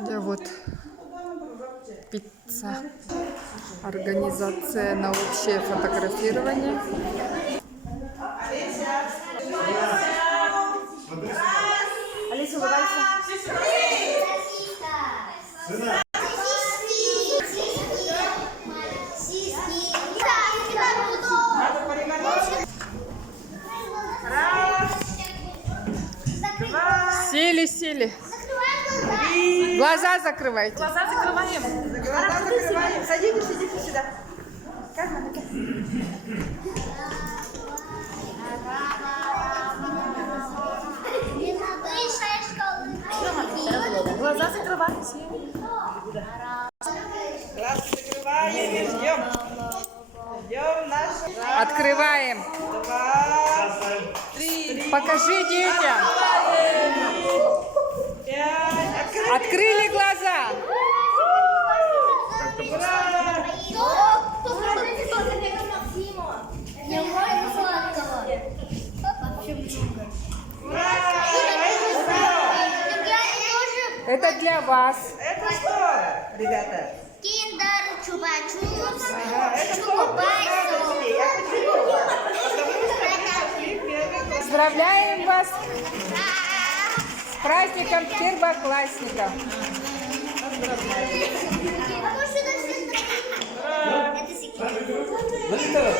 Да вот пицца. Организация на общее фотографирование. Алиса, улыбайся. Сели. Глаза закрывайте. Глаза закрываем. Глаза закрываем. Садитесь, идите сюда. Глаза закрывайте. Глаз закрываем и ждем. Ждем наш. Открываем. 2, 3, Покажи детям. 5. Открыли глаза. Это для вас. Это что, ребята? Киндер, чупа-чупс, Это чупа-пайсо. Поздравляем вас с праздником первоклассников. Это секрет.